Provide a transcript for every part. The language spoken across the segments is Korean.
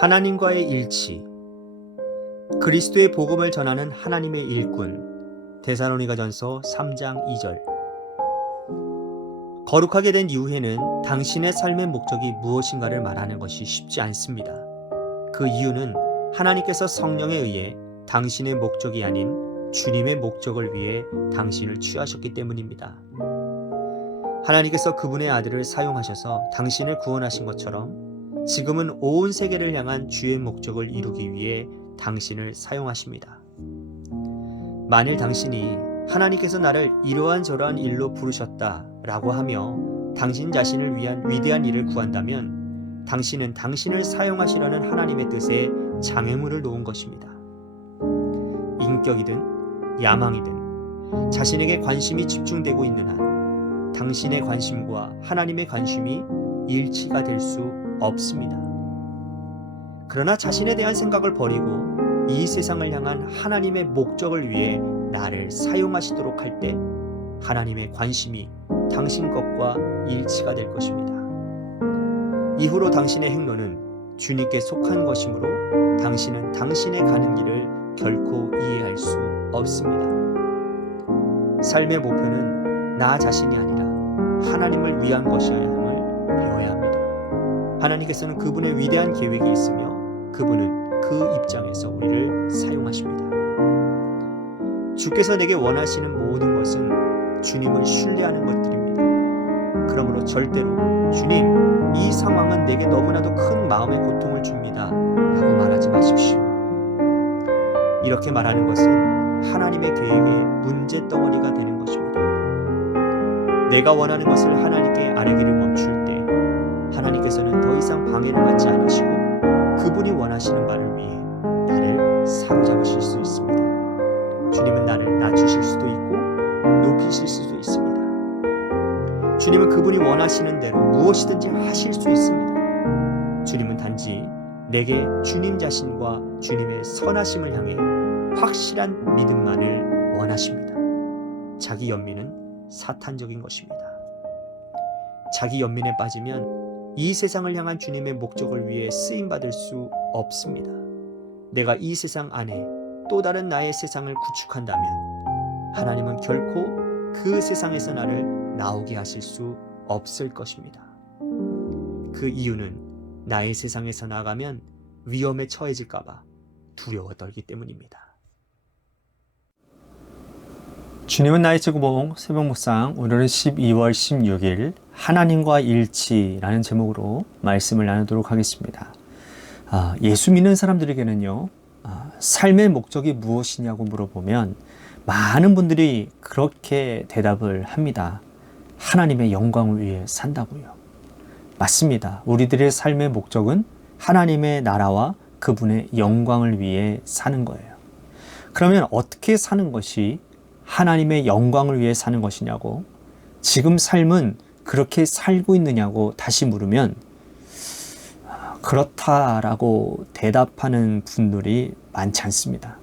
하나님과의 일치, 그리스도의 복음을 전하는 하나님의 일꾼. 데살로니가전서 3장 2절. 거룩하게 된 이후에는 당신의 삶의 목적이 무엇인가를 말하는 것이 쉽지 않습니다. 그 이유는 하나님께서 성령에 의해 당신의 목적이 아닌 주님의 목적을 위해 당신을 취하셨기 때문입니다. 하나님께서 그분의 아들을 사용하셔서 당신을 구원하신 것처럼 지금은 온 세계를 향한 주의 목적을 이루기 위해 당신을 사용하십니다. 만일 당신이 하나님께서 나를 이러한 일로 부르셨다라고 하며 당신 자신을 위한 위대한 일을 구한다면 당신은 당신을 사용하시려는 하나님의 뜻에 장애물을 놓은 것입니다. 인격이든 야망이든 자신에게 관심이 집중되고 있는 한 당신의 관심과 하나님의 관심이 일치가 될 수 없습니다. 그러나 자신에 대한 생각을 버리고 이 세상을 향한 하나님의 목적을 위해 나를 사용하시도록 할 때 하나님의 관심이 당신 것과 일치가 될 것입니다. 이후로 당신의 행로는 주님께 속한 것이므로 당신은 당신의 가는 길을 결코 이해할 수 없습니다. 삶의 목표는 나 자신이 아니라 하나님을 위한 것이어야 함을 배워야 합니다. 하나님께서는 그분의 위대한 계획이 있으며 그분은 그 입장에서 우리를 사용하십니다. 주께서 내게 원하시는 모든 것은 주님을 신뢰하는 것들입니다. 그러므로 절대로 주님, 이 상황은 내게 너무나도 큰 마음의 고통을 줍니다 라고 말하지 마십시오. 이렇게 말하는 것은 하나님의 계획의 문제덩어리가 되는 것입니다. 내가 원하는 것을 하나님께 아뢰기를 멈출 때 하나님께서는 더 이상 방해를 받지 않으시고 그분이 원하시는 바를 위해 나를 사로잡으실 수 있습니다. 주님은 나를 낮추실 수도 있고 높이실 수도 있습니다. 주님은 그분이 원하시는 대로 무엇이든지 하실 수 있습니다. 주님은 단지 내게 주님 자신과 주님의 선하심을 향해 확실한 믿음만을 원하십니다. 자기 연민은 사탄적인 것입니다. 자기 연민에 빠지면 이 세상을 향한 주님의 목적을 위해 쓰임받을 수 없습니다. 내가 이 세상 안에 또 다른 나의 세상을 구축한다면 하나님은 결코 그 세상에서 나를 나오게 하실 수 없을 것입니다. 그 이유는 나의 세상에서 나가면 위험에 처해질까 봐 두려워 떨기 때문입니다. 주님은 나의 제구봉 새벽 묵상, 오늘은 12월 16일 하나님과 일치라는 제목으로 말씀을 나누도록 하겠습니다. 예수 믿는 사람들에게는요, 삶의 목적이 무엇이냐고 물어보면 많은 분들이 그렇게 대답을 합니다. 하나님의 영광을 위해 산다고요. 맞습니다. 우리들의 삶의 목적은 하나님의 나라와 그분의 영광을 위해 사는 거예요. 그러면 어떻게 사는 것이 하나님의 영광을 위해 사는 것이냐고, 지금 삶은 그렇게 살고 있느냐고 다시 물으면 그렇다라고 대답하는 분들이 많지 않습니다.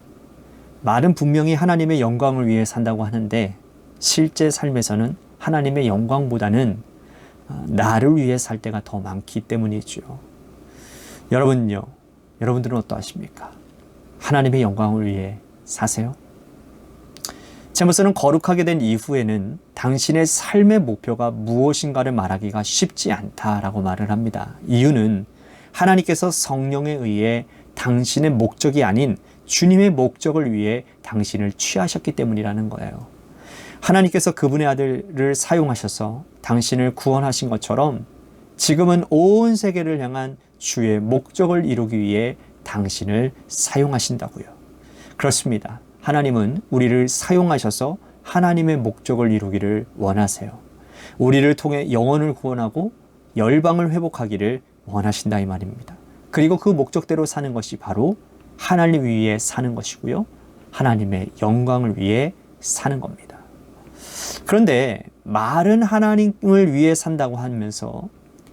말은 분명히 하나님의 영광을 위해 산다고 하는데 실제 삶에서는 하나님의 영광보다는 나를 위해 살 때가 더 많기 때문이죠. 여러분은요? 여러분들은 어떠하십니까? 하나님의 영광을 위해 사세요? 제모스는 거룩하게 된 이후에는 당신의 삶의 목표가 무엇인가를 말하기가 쉽지 않다라고 말을 합니다. 이유는 하나님께서 성령에 의해 당신의 목적이 아닌 주님의 목적을 위해 당신을 취하셨기 때문이라는 거예요. 하나님께서 그분의 아들을 사용하셔서 당신을 구원하신 것처럼 지금은 온 세계를 향한 주의 목적을 이루기 위해 당신을 사용하신다고요. 그렇습니다. 하나님은 우리를 사용하셔서 하나님의 목적을 이루기를 원하세요. 우리를 통해 영혼을 구원하고 열방을 회복하기를 원하신다 이 말입니다. 그리고 그 목적대로 사는 것이 바로 하나님 위해 사는 것이고요. 하나님의 영광을 위해 사는 겁니다. 그런데 말은 하나님을 위해 산다고 하면서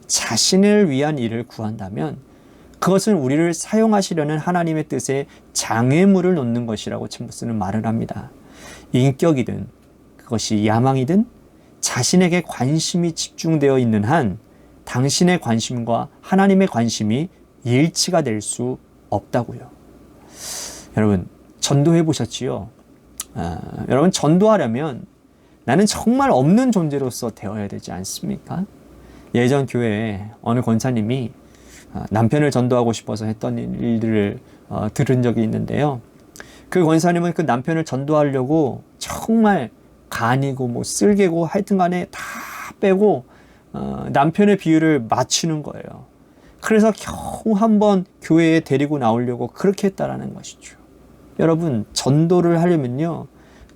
자신을 위한 일을 구한다면 그것은 우리를 사용하시려는 하나님의 뜻에 장애물을 놓는 것이라고 챔버스는 말을 합니다. 인격이든 그것이 야망이든 자신에게 관심이 집중되어 있는 한 당신의 관심과 하나님의 관심이 일치가 될 수 없다고요. 여러분, 전도해 보셨지요? 여러분, 전도하려면 나는 정말 없는 존재로서 되어야 되지 않습니까? 예전 교회에 어느 권사님이 남편을 전도하고 싶어서 했던 일들을 들은 적이 있는데요. 그 권사님은 그 남편을 전도하려고 정말 간이고 뭐 쓸개고 하여튼 간에 다 빼고 남편의 비율을 맞추는 거예요. 그래서 겨우 한번 교회에 데리고 나오려고 그렇게 했다라는 것이죠. 여러분, 전도를 하려면요,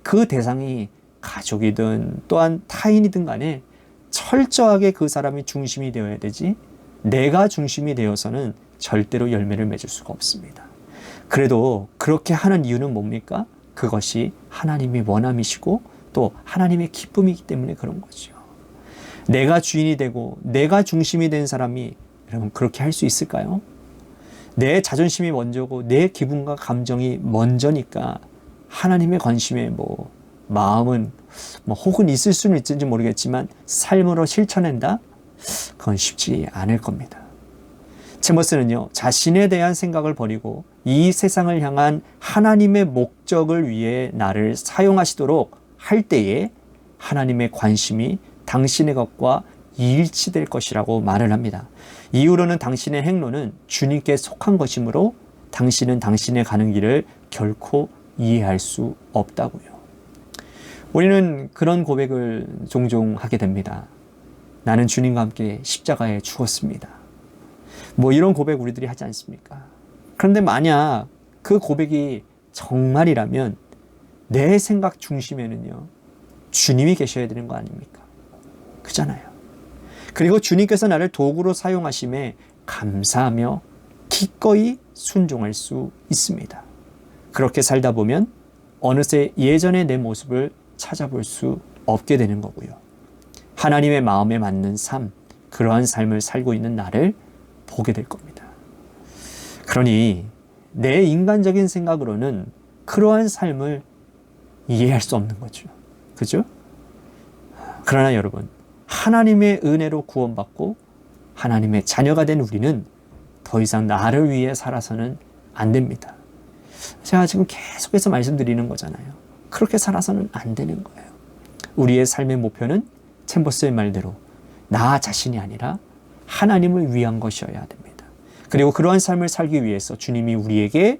그 대상이 가족이든 또한 타인이든 간에 철저하게 그 사람이 중심이 되어야 되지, 내가 중심이 되어서는 절대로 열매를 맺을 수가 없습니다. 그래도 그렇게 하는 이유는 뭡니까? 그것이 하나님의 원함이시고 또 하나님의 기쁨이기 때문에 그런 거죠. 내가 주인이 되고 내가 중심이 된 사람이 여러분 그렇게 할 수 있을까요? 내 자존심이 먼저고 내 기분과 감정이 먼저니까 하나님의 관심에 마음은 혹은 있을 수는 있을지 모르겠지만 삶으로 실천한다? 그건 쉽지 않을 겁니다. 제머스는요, 자신에 대한 생각을 버리고 이 세상을 향한 하나님의 목적을 위해 나를 사용하시도록 할 때에 하나님의 관심이 당신의 것과 일치될 것이라고 말을 합니다. 이후로는 당신의 행로는 주님께 속한 것이므로 당신은 당신의 가는 길을 결코 이해할 수 없다고요. 우리는 그런 고백을 종종 하게 됩니다. 나는 주님과 함께 십자가에 죽었습니다. 이런 고백 우리들이 하지 않습니까? 그런데 만약 그 고백이 정말이라면 내 생각 중심에는요, 주님이 계셔야 되는 거 아닙니까? 그잖아요. 그리고 주님께서 나를 도구로 사용하심에 감사하며 기꺼이 순종할 수 있습니다. 그렇게 살다 보면 어느새 예전의 내 모습을 찾아볼 수 없게 되는 거고요. 하나님의 마음에 맞는 삶, 그러한 삶을 살고 있는 나를 보게 될 겁니다. 그러니 내 인간적인 생각으로는 그러한 삶을 이해할 수 없는 거죠. 그죠? 그러나 여러분, 하나님의 은혜로 구원받고 하나님의 자녀가 된 우리는 더 이상 나를 위해 살아서는 안 됩니다. 제가 지금 계속해서 말씀드리는 거잖아요. 그렇게 살아서는 안 되는 거예요. 우리의 삶의 목표는 챔버스의 말대로 나 자신이 아니라 하나님을 위한 것이어야 됩니다. 그리고 그러한 삶을 살기 위해서 주님이 우리에게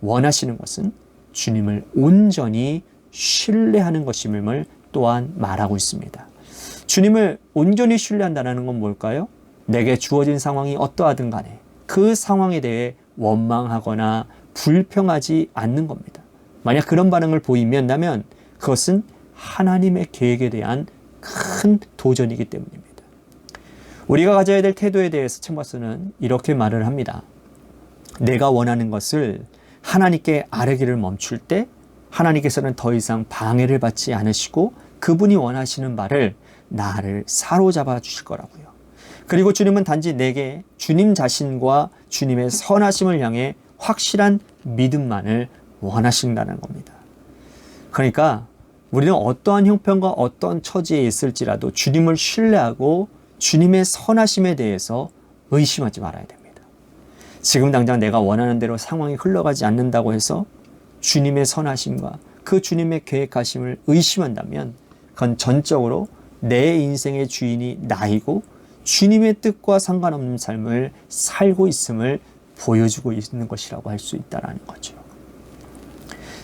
원하시는 것은 주님을 온전히 신뢰하는 것임을 또한 말하고 있습니다. 주님을 온전히 신뢰한다는 건 뭘까요? 내게 주어진 상황이 어떠하든 간에 그 상황에 대해 원망하거나 불평하지 않는 겁니다. 만약 그런 반응을 보이면 그것은 하나님의 계획에 대한 큰 도전이기 때문입니다. 우리가 가져야 될 태도에 대해서 챔버스는 이렇게 말을 합니다. 내가 원하는 것을 하나님께 아뢰기를 멈출 때 하나님께서는 더 이상 방해를 받지 않으시고 그분이 원하시는 바를 나를 사로잡아 주실 거라고요. 그리고 주님은 단지 내게 주님 자신과 주님의 선하심을 향해 확실한 믿음만을 원하신다는 겁니다. 그러니까 우리는 어떠한 형편과 어떠한 처지에 있을지라도 주님을 신뢰하고 주님의 선하심에 대해서 의심하지 말아야 됩니다. 지금 당장 내가 원하는 대로 상황이 흘러가지 않는다고 해서 주님의 선하심과 그 주님의 계획하심을 의심한다면 그건 전적으로 내 인생의 주인이 나이고 주님의 뜻과 상관없는 삶을 살고 있음을 보여주고 있는 것이라고 할 수 있다는 거죠.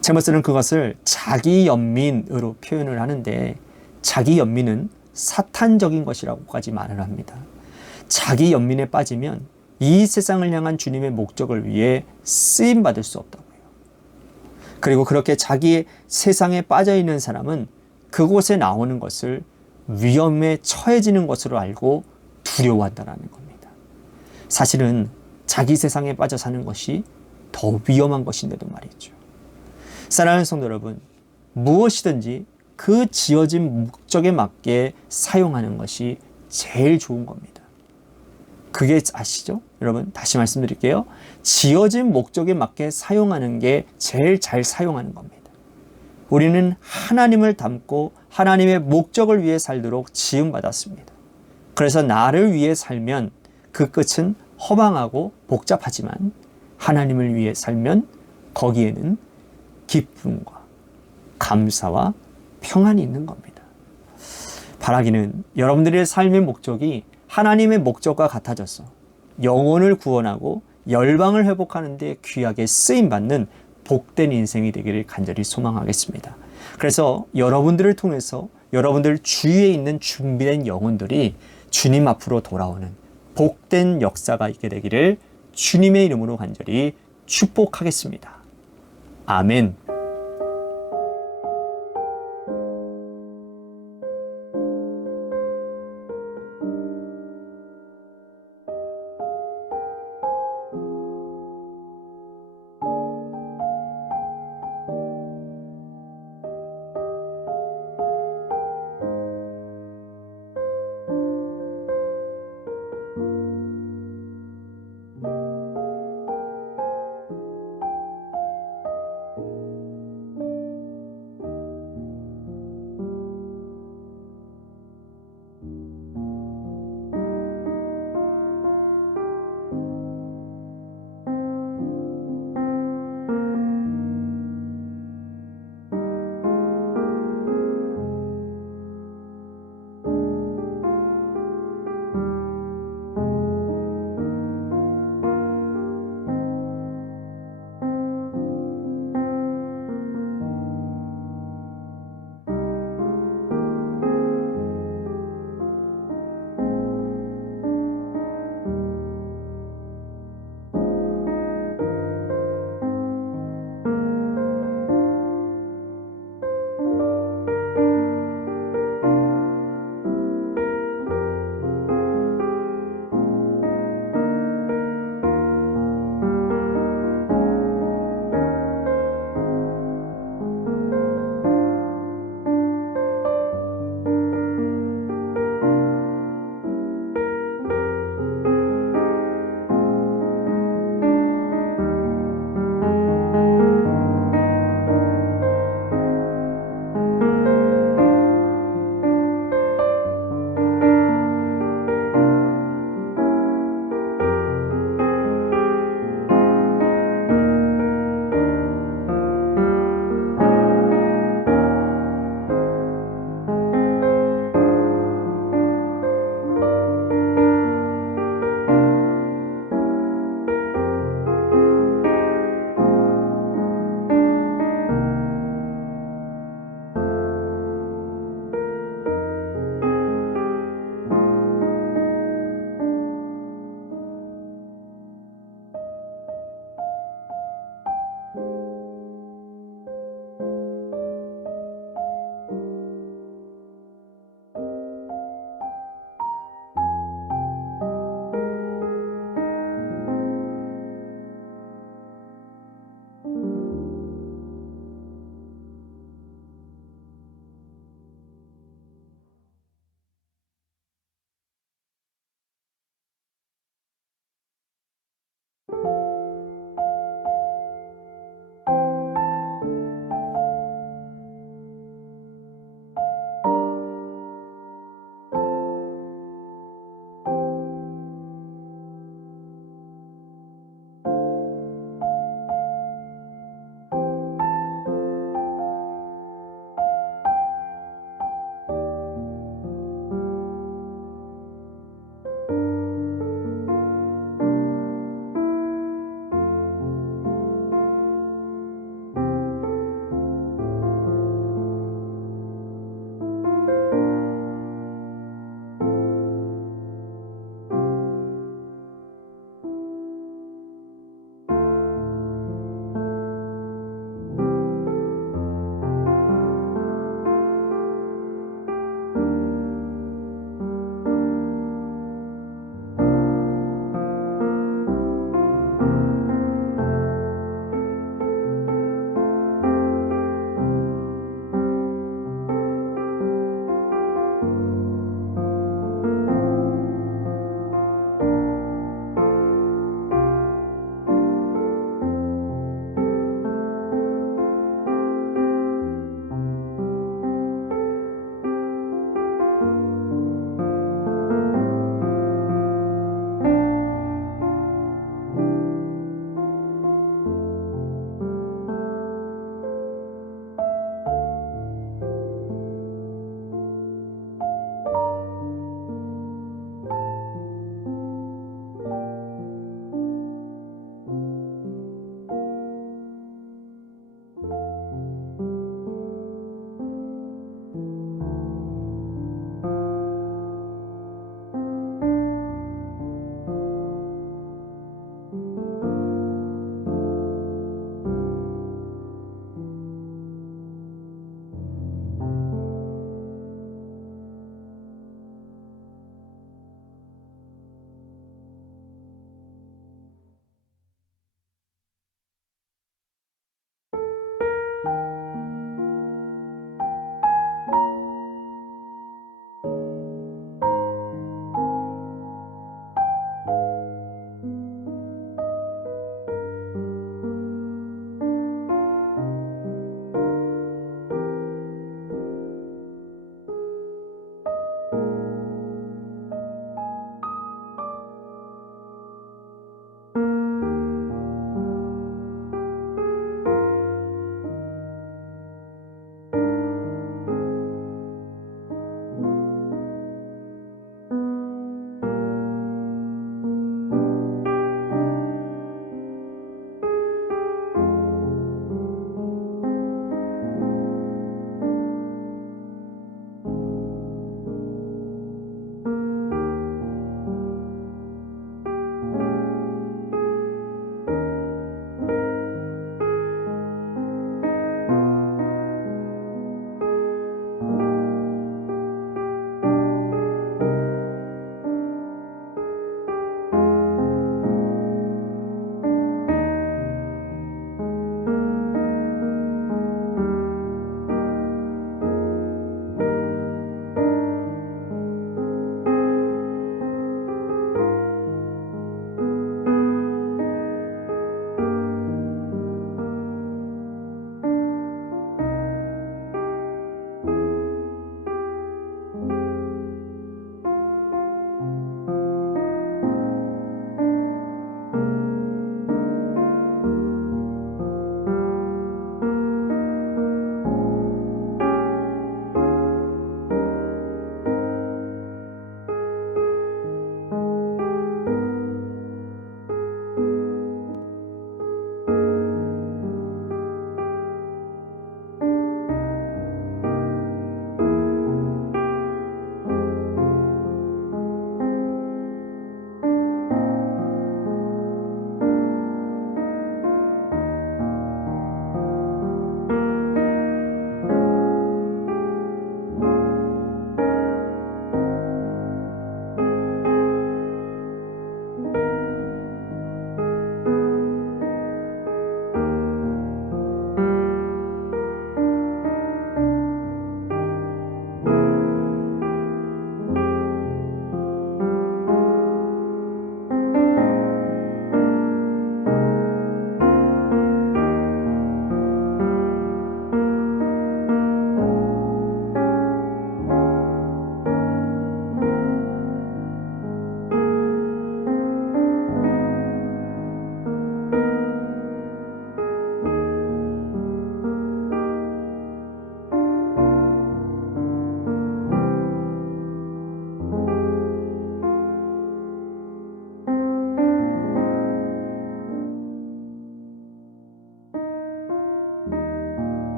제머스는 그것을 자기 연민으로 표현을 하는데 자기 연민은 사탄적인 것이라고까지 말을 합니다. 자기 연민에 빠지면 이 세상을 향한 주님의 목적을 위해 쓰임받을 수 없다고요. 그리고 그렇게 자기의 세상에 빠져있는 사람은 그곳에 나오는 것을 위험에 처해지는 것으로 알고 두려워한다는 겁니다. 사실은 자기 세상에 빠져 사는 것이 더 위험한 것인데도 말이죠. 사랑하는 성도 여러분, 무엇이든지 그 지어진 목적에 맞게 사용하는 것이 제일 좋은 겁니다. 그게 아시죠? 여러분, 다시 말씀드릴게요. 지어진 목적에 맞게 사용하는 게 제일 잘 사용하는 겁니다. 우리는 하나님을 닮고 하나님의 목적을 위해 살도록 지음받았습니다. 그래서 나를 위해 살면 그 끝은 허망하고 복잡하지만 하나님을 위해 살면 거기에는 기쁨과 감사와 평안이 있는 겁니다. 바라기는 여러분들의 삶의 목적이 하나님의 목적과 같아져서 영혼을 구원하고 열방을 회복하는 데 귀하게 쓰임받는 복된 인생이 되기를 간절히 소망하겠습니다. 그래서 여러분들을 통해서 여러분들 주위에 있는 준비된 영혼들이 주님 앞으로 돌아오는 복된 역사가 있게 되기를 주님의 이름으로 간절히 축복하겠습니다. 아멘.